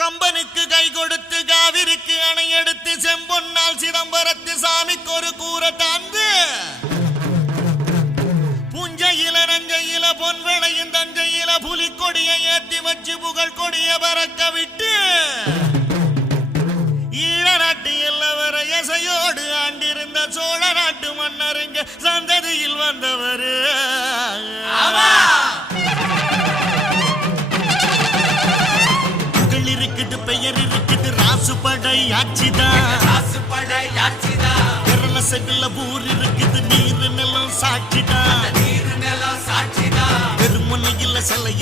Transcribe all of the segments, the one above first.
கம்பனுக்கு கை கொடுத்து காவிரிக்கு அணை எடுத்து செம்பொன்னால் சிதம்பரத்து சாமிக்கு ஒரு கூரை தாந்து. புஞ்சையில நஞ்சையில பொன்வளையும் தஞ்சையில புலிக்கொடியை ஏத்தி வச்சு புகழ் கொடிய பறக்க விட்டு ஈழ நாட்டு எல்லவர இசையோடு ஆண்டிருந்த சோழ நாட்டு மன்னருங்க சந்ததியில் வந்தவரு. ராசு படை ஆட்சிதான் கேரள செகுல ஊர் இருக்குது நீர் நிலம் சாட்சிதான் பெருமுனையில் சிலை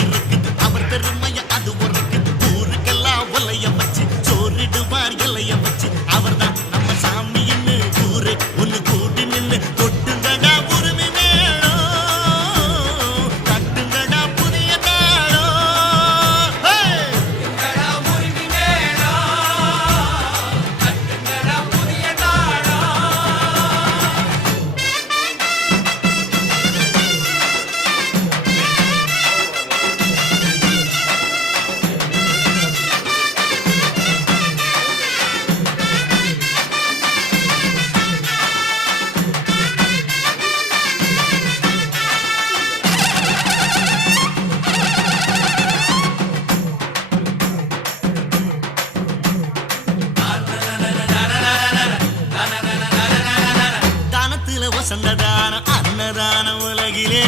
வசந்ததான அன்னதான உலகிலே.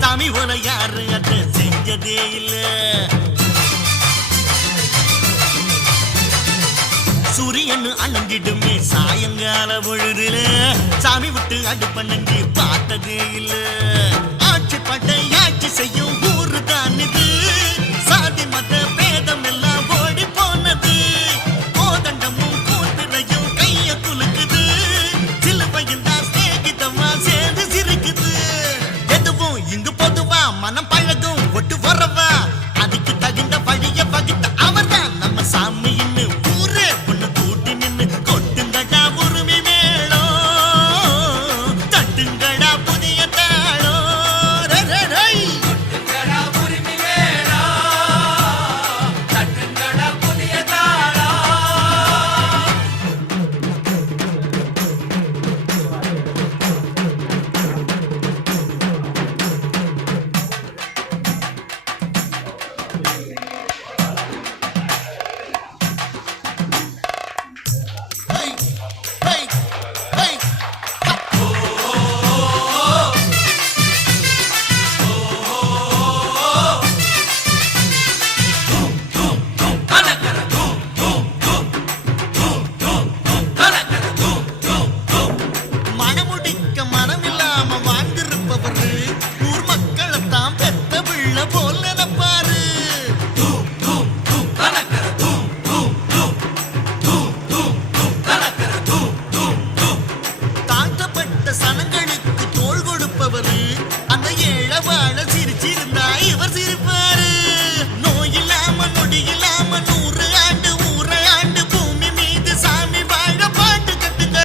தமிழ் உல யாரு அத்த செஞ்சதே இல்லை. சூரியன் அணங்கிடுமே சாயங்கால பொழுதுல. சாமி விட்டு அடுப்பண்ணி பார்த்ததே இல்லை. Three.